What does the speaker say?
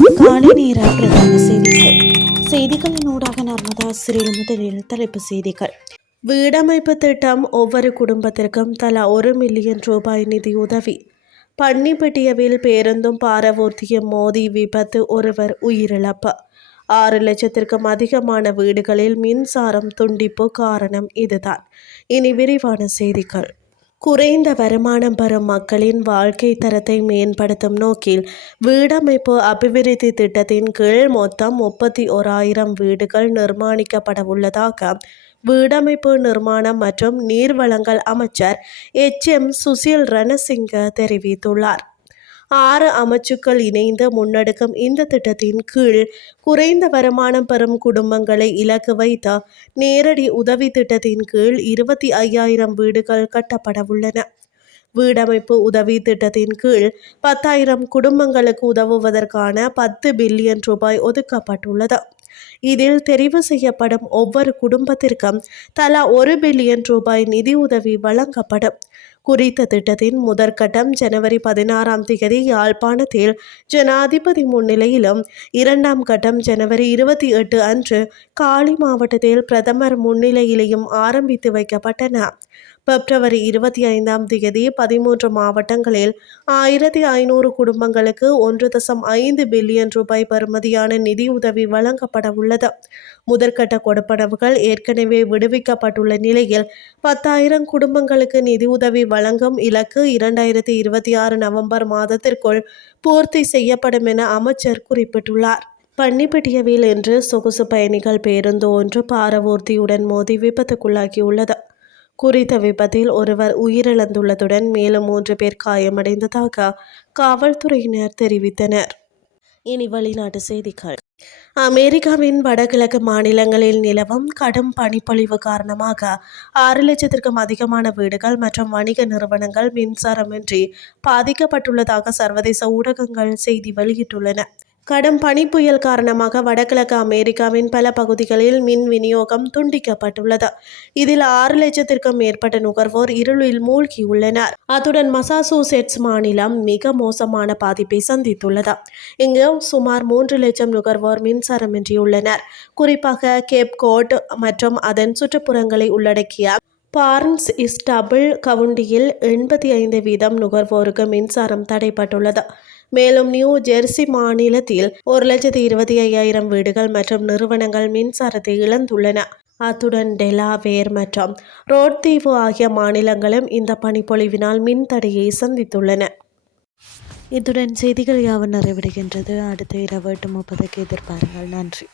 காலை நேர பிரதான செய்திகள். செய்திகளின் ஊடாக நர்மதா சிறில் முதலில் தலைப்பு செய்திகள். வீடமைப்பு திட்டம் ஒவ்வொரு குடும்பத்திற்கும் தலா 1 மில்லியன் ரூபாய் நிதியுதவி. பன்னிப்பட்டியவில் பேருந்தும் பாரவூர்தியும் மோதி விபத்து, ஒருவர் உயிரிழப்பு. 6 லட்சத்திற்கும் அதிகமான வீடுகளில் மின்சாரம் துண்டிப்பு. காரணம் இதுதான். இனி விரிவான செய்திகள். குறைந்த வருமானம் பெறும் மக்களின் வாழ்க்கை தரத்தை மேம்படுத்தும் நோக்கில் வீடமைப்பு அபிவிருத்தி திட்டத்தின் கீழ் மொத்தம் 31,000 வீடுகள் நிர்மாணிக்கப்பட உள்ளதாக வீடமைப்பு, நிர்மாணம் மற்றும் நீர்வளங்கள் அமைச்சர் எம் சுசில் ரணசிங்க தெரிவித்துள்ளார். 6 அமைச்சுக்கள் இணைந்து முன்னெடுக்கும் இந்த திட்டத்தின் கீழ் குறைந்த வருமானம் பெறும் குடும்பங்களை இலக்கு வைத்த நேரடி உதவி திட்டத்தின் கீழ் 25,000 வீடுகள் கட்டப்பட உள்ளன. வீடமைப்பு உதவி திட்டத்தின் கீழ் 10,000 குடும்பங்களுக்கு உதவுவதற்கான 10 பில்லியன் ரூபாய் ஒதுக்கப்பட்டுள்ளது. இதில் தெரிவு செய்யப்படும் ஒவ்வொரு குடும்பத்திற்கும் தலா 1 பில்லியன் ரூபாய் நிதியுதவி வழங்கப்படும். குறித்த திட்டத்தின் முதற்கட்டம் ஜனவரி 16 யாழ்ப்பாணத்தில் ஜனாதிபதி முன்னிலையிலும், 2ஆம் கட்டம் ஜனவரி 28 அன்று காலி மாவட்டத்தில் பிரதமர் முன்னிலையிலும் ஆரம்பித்து வைக்கப்பட்டன. பிப்ரவரி 25 13 மாவட்டங்களில் 1,500 குடும்பங்களுக்கு 1.5 பில்லியன் ரூபாய் பெறுமதியான நிதியுதவி வழங்கப்பட உள்ளது. முதற்கட்ட கொடுப்பனவுகள் ஏற்கனவே விடுவிக்கப்பட்டுள்ள நிலையில் 10,000 குடும்பங்களுக்கு நிதியுதவி வழங்கும் இலக்கு 2026 நவம்பர் மாதத்திற்குள் பூர்த்தி செய்யப்படும் என அமைச்சர் குறிப்பிட்டுள்ளார். பன்னிப்பட்டியவில் இன்று சொகுசு பயணிகள் பேருந்து ஒன்று பாரவூர்தியுடன் மோதி விபத்துக்குள்ளாகியுள்ளது. குறித்த விபத்தில் ஒருவர் உயிரிழந்துள்ளதுடன் மேலும் 3 பேர் காயமடைந்ததாக காவல்துறையினர் தெரிவித்தனர். இனி வெளிநாட்டு செய்திகள். அமெரிக்காவின் வடகிழக்கு மாநிலங்களில் நிலவும் கடும் பனிப்பொழிவு காரணமாக 6 லட்சத்திற்கும் அதிகமான வீடுகள் மற்றும் வணிக நிறுவனங்கள் மின்சாரமின்றி பாதிக்கப்பட்டுள்ளதாக சர்வதேச ஊடகங்கள் செய்தி வெளியிட்டுள்ளன. கடும் பனிப்புயல் காரணமாக வடகிழக்கு அமெரிக்காவின் பல பகுதிகளில் மின் விநியோகம் துண்டிக்கப்பட்டுள்ளது. இதில் 6 லட்சத்திற்கும் மேற்பட்ட நுகர்வோர் இருளில் மூழ்கியுள்ளனர். அத்துடன் மசாசூசெட்ஸ் மாநிலம் மிக மோசமான பாதிப்பை சந்தித்துள்ளது. இங்கு சுமார் 3 லட்சம் நுகர்வோர் மின்சாரமின்றியுள்ளனர். குறிப்பாக கேப் கோட் மற்றும் அதன் சுற்றுப்புறங்களை உள்ளடக்கிய பார்ன்ஸ் ஸ்டபிள் கவுண்டியில் 85% நுகர்வோருக்கு மின்சாரம் தடைப்பட்டுள்ளது. மேலும் நியூ ஜெர்சி மாநிலத்தில் 1,25,000 வீடுகள் மற்றும் நிறுவனங்கள் மின்சாரத்தை இழந்துள்ளன. அத்துடன் டெலாவேர் மற்றும் ரோட் தீவு ஆகிய மாநிலங்களும் இந்த பனிப்பொழிவினால் மின் தடையை சந்தித்துள்ளன. இத்துடன் செய்திகள் யாவும் நிறைவடைகின்றது. அடுத்த இரவு 8:30 எதிர்பாருங்கள். நன்றி.